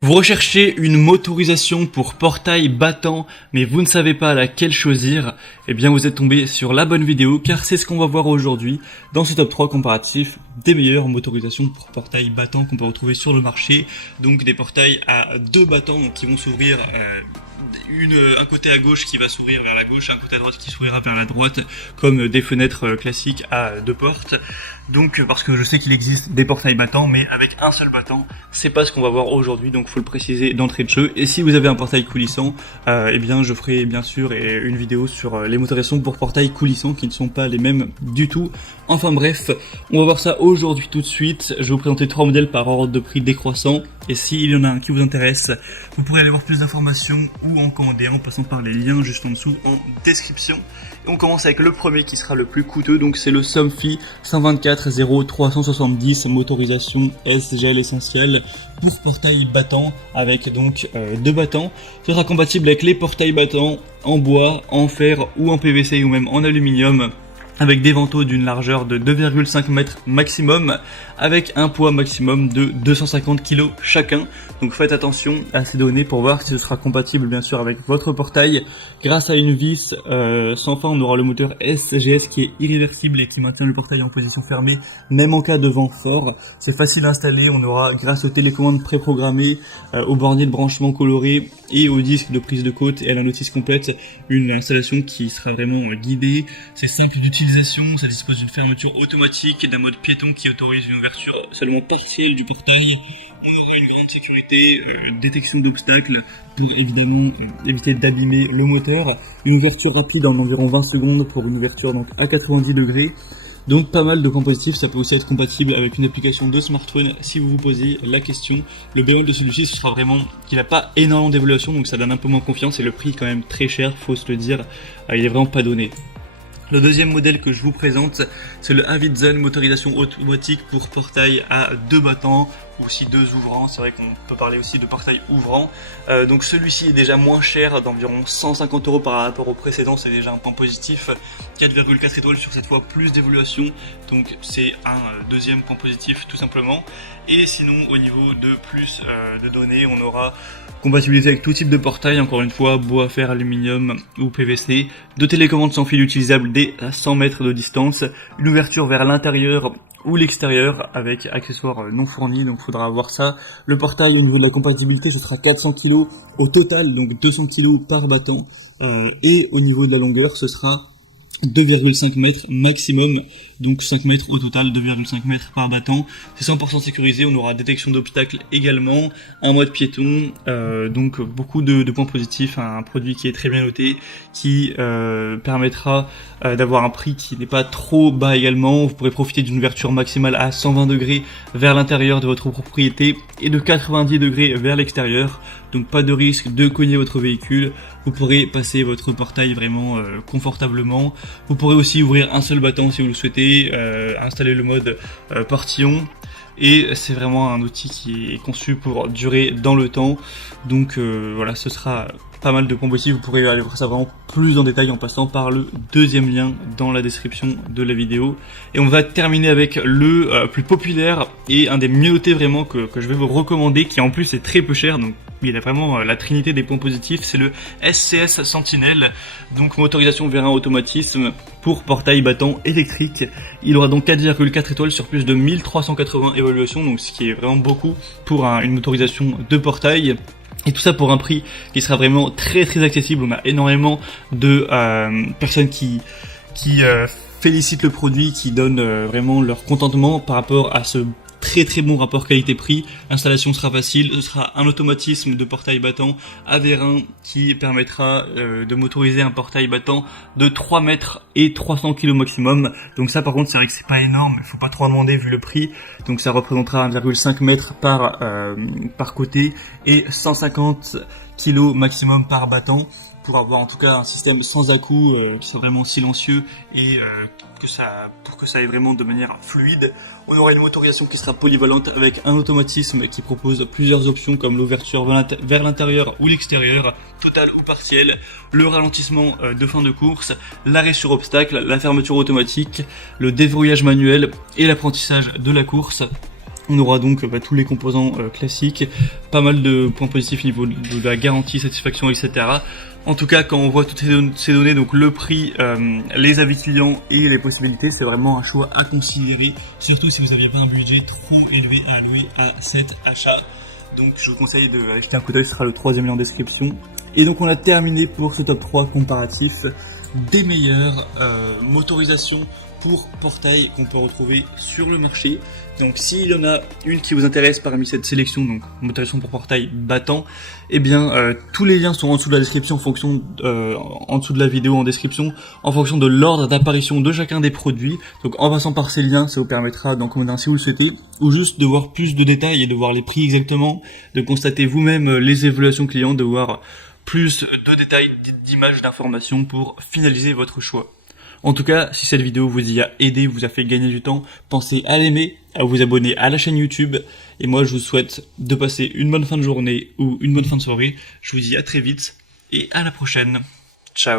Vous recherchez une motorisation pour portail battant, mais vous ne savez pas laquelle choisir? Eh bien, vous êtes tombé sur la bonne vidéo, car c'est ce qu'on va voir aujourd'hui dans ce top 3 comparatif des meilleures motorisations pour portail battant qu'on peut retrouver sur le marché. Donc des portails à deux battants qui vont s'ouvrir, un côté à gauche qui va s'ouvrir vers la gauche, un côté à droite qui s'ouvrira vers la droite, comme des fenêtres classiques à deux portes. Donc parce que je sais qu'il existe des portails battants, mais avec un seul battant, c'est pas ce qu'on va voir aujourd'hui, donc faut le préciser d'entrée de jeu. Et si vous avez un portail coulissant, eh bien je ferai bien sûr une vidéo sur les motorisations pour portail coulissant qui ne sont pas les mêmes du tout. Enfin bref, on va voir ça aujourd'hui tout de suite. Je vais vous présenter trois modèles par ordre de prix décroissant. Et s'il y en a un qui vous intéresse, vous pourrez aller voir plus d'informations ou en commander en passant par les liens juste en dessous en description. Et on commence avec le premier qui sera le plus coûteux, donc c'est le Somfy 124-0370 motorisation SGL essentiel pour portail battant avec donc deux battants. Ce sera compatible avec les portails battants en bois, en fer ou en PVC ou même en aluminium, avec des vantaux d'une largeur de 2,5 mètres maximum, avec un poids maximum de 250 kg chacun. Donc faites attention à ces données pour voir si ce sera compatible bien sûr avec votre portail. Grâce à une vis sans fin, on aura le moteur SGS qui est irréversible et qui maintient le portail en position fermée, même en cas de vent fort. C'est facile à installer, on aura grâce aux télécommandes préprogrammées, aux borniers de branchement colorés et au disque de prise de côte et à la notice complète, une installation qui sera vraiment guidée. C'est simple d'utilisation, ça dispose d'une fermeture automatique et d'un mode piéton qui autorise une ouverture seulement partielle du portail. On aura une grande sécurité, détection d'obstacles pour évidemment éviter d'abîmer le moteur, une ouverture rapide en environ 20 secondes pour une ouverture donc à 90 degrés. Donc pas mal de points positifs, ça peut aussi être compatible avec une application de smartphone si vous vous posez la question. Le bémol de celui-ci, ce sera vraiment qu'il n'a pas énormément d'évaluation, donc ça donne un peu moins confiance et le prix est quand même très cher, faut se le dire, il est vraiment pas donné. Le deuxième modèle que je vous présente, c'est le Avidzon motorisation automatique pour portail à deux battants, ou aussi deux ouvrants. C'est vrai qu'on peut parler aussi de portail ouvrant. Donc celui-ci est déjà moins cher, d'environ 150 € par rapport au précédent, c'est déjà un point positif. 4,4 étoiles sur cette fois, plus d'évaluation, donc c'est un deuxième point positif tout simplement. Et sinon au niveau de plus de données, on aura compatibilité avec tout type de portail, encore une fois, bois, fer, aluminium ou PVC, deux télécommandes sans fil utilisables dès 100 mètres de distance, une ouverture vers l'intérieur ou l'extérieur avec accessoires non fournis, donc faudra avoir ça. Le portail au niveau de la compatibilité, ce sera 400 kg au total, donc 200 kg par battant, et au niveau de la longueur, ce sera 2,5 mètres maximum, donc 5 mètres au total, 2,5 mètres par battant. C'est 100% sécurisé, on aura détection d'obstacles également, en mode piéton, donc beaucoup de points positifs, un produit qui est très bien noté, qui permettra d'avoir un prix qui n'est pas trop bas également. Vous pourrez profiter d'une ouverture maximale à 120 degrés vers l'intérieur de votre propriété et de 90 degrés vers l'extérieur, donc pas de risque de cogner votre véhicule. Vous pourrez passer votre portail vraiment confortablement. Vous pourrez aussi ouvrir un seul battant si vous le souhaitez, installer le mode portillon. Et c'est vraiment un outil qui est conçu pour durer dans le temps. Donc voilà, ce sera pas mal de points positifs. Vous pourrez aller voir ça vraiment plus en détail en passant par le deuxième lien dans la description de la vidéo. Et on va terminer avec le plus populaire et un des mieux notés vraiment que je vais vous recommander, qui en plus est très peu cher, donc il a vraiment la trinité des points positifs. C'est le SCS Sentinel, donc motorisation vers un automatisme pour portail battant électrique. Il aura donc 4,4 étoiles sur plus de 1380 évaluations, donc ce qui est vraiment beaucoup pour une motorisation de portail. Et tout ça pour un prix qui sera vraiment très très accessible. On a énormément de personnes qui félicitent le produit, qui donnent vraiment leur contentement par rapport à ce très très bon rapport qualité-prix. L'installation sera facile, ce sera un automatisme de portail battant à vérin qui permettra de motoriser un portail battant de 3 mètres et 300 kg maximum. Donc ça par contre c'est vrai que c'est pas énorme, il faut pas trop demander vu le prix. Donc ça représentera 1,5 mètre par côté et 150 kg maximum par battant, pour avoir en tout cas un système sans à-coups qui soit vraiment silencieux et pour que ça aille vraiment de manière fluide. On aura une motorisation qui sera polyvalente avec un automatisme qui propose plusieurs options comme l'ouverture vers l'intérieur ou l'extérieur, total ou partiel, le ralentissement de fin de course, l'arrêt sur obstacle, la fermeture automatique, le déverrouillage manuel et l'apprentissage de la course. On aura donc tous les composants classiques, pas mal de points positifs au niveau de la garantie, satisfaction, etc. En tout cas, quand on voit toutes ces données, donc le prix, les avis clients et les possibilités, c'est vraiment un choix à considérer, surtout si vous n'aviez pas un budget trop élevé à allouer à cet achat. Donc je vous conseille de jeter un coup d'œil, ce sera le 3e lien en description. Et donc on a terminé pour ce top 3 comparatif des meilleures motorisations pour portail qu'on peut retrouver sur le marché. Donc s'il y en a une qui vous intéresse parmi cette sélection, donc motorisation pour portail battant, eh bien tous les liens sont en dessous de la description en fonction en dessous de la vidéo en description, en fonction de l'ordre d'apparition de chacun des produits. Donc en passant par ces liens, ça vous permettra d'en commander un si vous le souhaitez, ou juste de voir plus de détails et de voir les prix exactement, de constater vous-même les évaluations clients, de voir plus de détails, d'images, d'informations pour finaliser votre choix. En tout cas, si cette vidéo vous y a aidé, vous a fait gagner du temps, pensez à l'aimer, à vous abonner à la chaîne YouTube. Et moi, je vous souhaite de passer une bonne fin de journée ou une bonne fin de soirée. Je vous dis à très vite et à la prochaine.